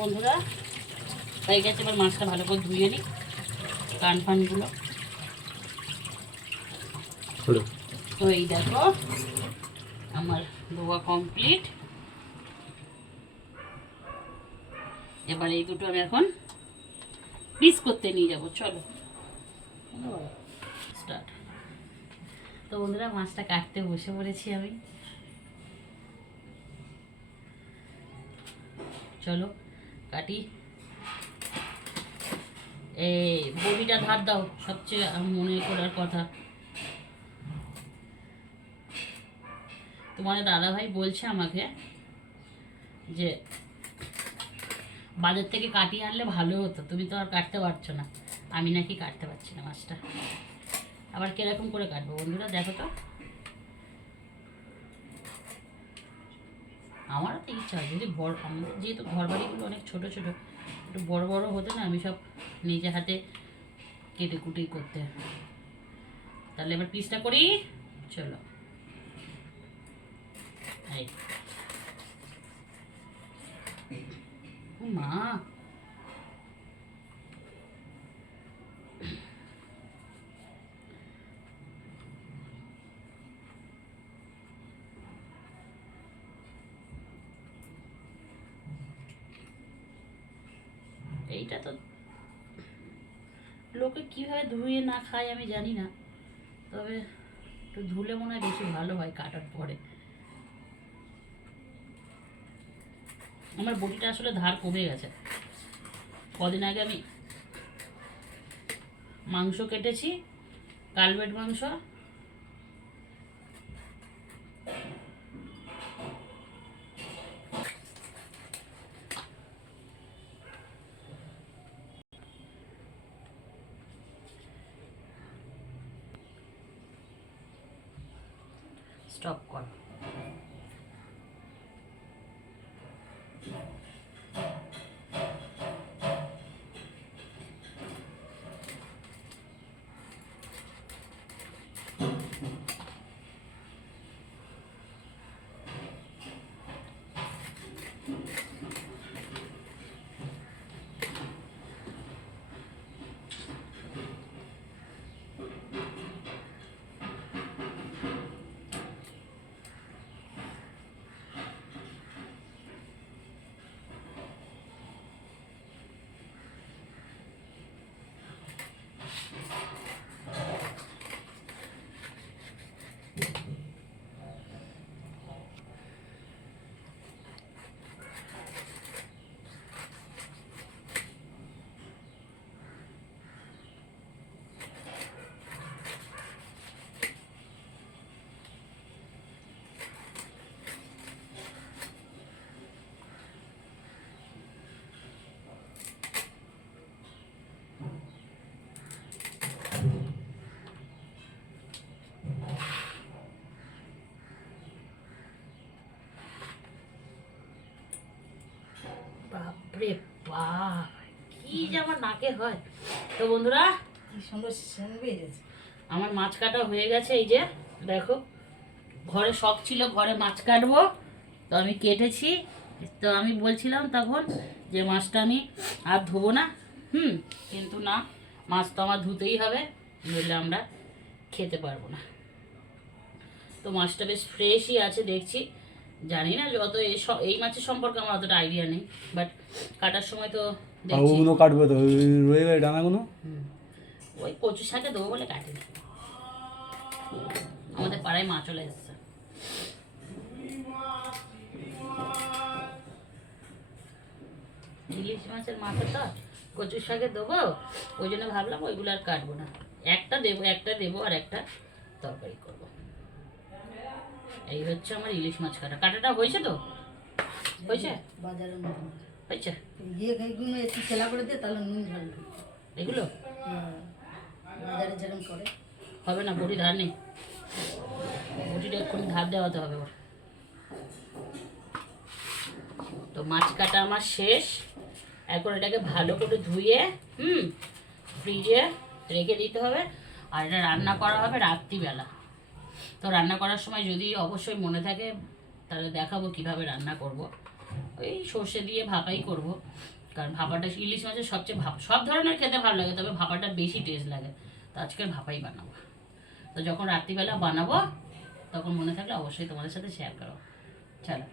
বন্ধুরা হয়ে গেছে, এবার মাছটা ভালো করে ধুয়ে নিই কান ফানগুলো। তো এই দেখো আমার ধোয়া কমপ্লিট। এবার এই দুটো আমি এখন পিস করতে নিয়ে যাবো, চলো স্টার্ট। তো বন্ধুরা মাছটা কাটতে বসে পড়েছি আমি, চলো কাটি। এই বড়িটা ধার দাও, সবচেয়ে মনে করার কথা। তোমার দাদাভাই বলছে আমাকে যে বাজার থেকে কাটিয়ে আনলে ভালো হতো, তুমি তো আর কাটতে পারছো না। আমি নাকি কাটতে পারছি না মাছটা। আবার কিরকম করে কাটবো বন্ধুরা দেখো তো। আমারও তো ইচ্ছা হয় যদি আমাদের যেহেতু ঘর বাড়িগুলো অনেক ছোটো ছোটো, একটু বড় বড় হতো না, আমি সব নিজে হাতে কেটে কুটি করতে। তাহলে এবার পিসটা করি, চলো। মা এইটা তো লোকে কীভাবে ধুয়ে না খায় আমি জানি না, তবে একটু ধুলে মনে হয় বেশি ভালো হয় কাটার পরে। আমার বডিটা আসলে ধার কমে গেছে। কদিন আগে আমি মাংস কেটেছি, কালভেট মাংস, স্টপ কর। বাপরে বাপ, কি যে আমার নাকে হয়। তো বন্ধুরা কি সুন্দর সেন্ট বেরিয়েছে। আমার মাছ কাটা হয়ে গেছে, এই যে দেখো। ঘরে শখ ছিল ঘরে মাছ কাটবো, তো আমি কেটেছি। তো আমি বলছিলাম তখন যে মাছটা আমি আর ধোবো না, কিন্তু না, মাছ তো আমার ধুতেই হবে, নইলে আমরা খেতে পারবো না। তো মাছটা বেশ ফ্রেশই আছে দেখছি। জানি না যত এই মাছের সম্পর্কে আমার অতটা আইডিয়া নেই, বাট কাটার সময় তো দেখছি। ওগুলো কাটবে তো রয়ে গেলে ডানাগুলো। ওই কচু শাকে দেবো বলে কাটিনি। আমাদের পাড়ায় মা চলে এসেছে। ইলিশ মাছের মাথা তো কচু শাকে দেবো, ওই জন্য ভাবলাম ওইগুলো আর কাটবো না। একটা দেবো আর একটা তরকারি করবো। এই হচ্ছে আমার ইলিশ মাছ কাটাটা হয়েছে তো, হয়েছে বাজারের হয়েছে। এইগুলো একটু চেলা করে দিয়ে তাহলে নুন ঝাল এগুলো বাজারে যেরকম করে হবে না, বটি ধার নেই, বটিটা এক্ষুনি ধার দেওয়াতে হবে ওর। তো মাছ কাটা আমার শেষ। এখন এটাকে ভালো করে ধুয়ে ফ্রিজে রেখে দিতে হবে। আর এটা রান্না করা হবে রাত্রিবেলা। তো রান্না করার সময় যদি অবশ্যই মনে থাকে তাহলে দেখাবো কিভাবে রান্না করব। ওই সর্ষে দিয়ে ভাপাই করব, কারণ ভাপাটা ইলিশ মাছের সবচেয়ে সব ধরনের খেতে ভালো লাগে, তবে ভাপাটা বেশি টেস্ট লাগে। তো আজকের ভাপাই বানাবো। তো যখন রাত্রিবেলা বানাবো তখন মনে থাকলে অবশ্যই তোমাদের সাথে শেয়ার করো। চলো।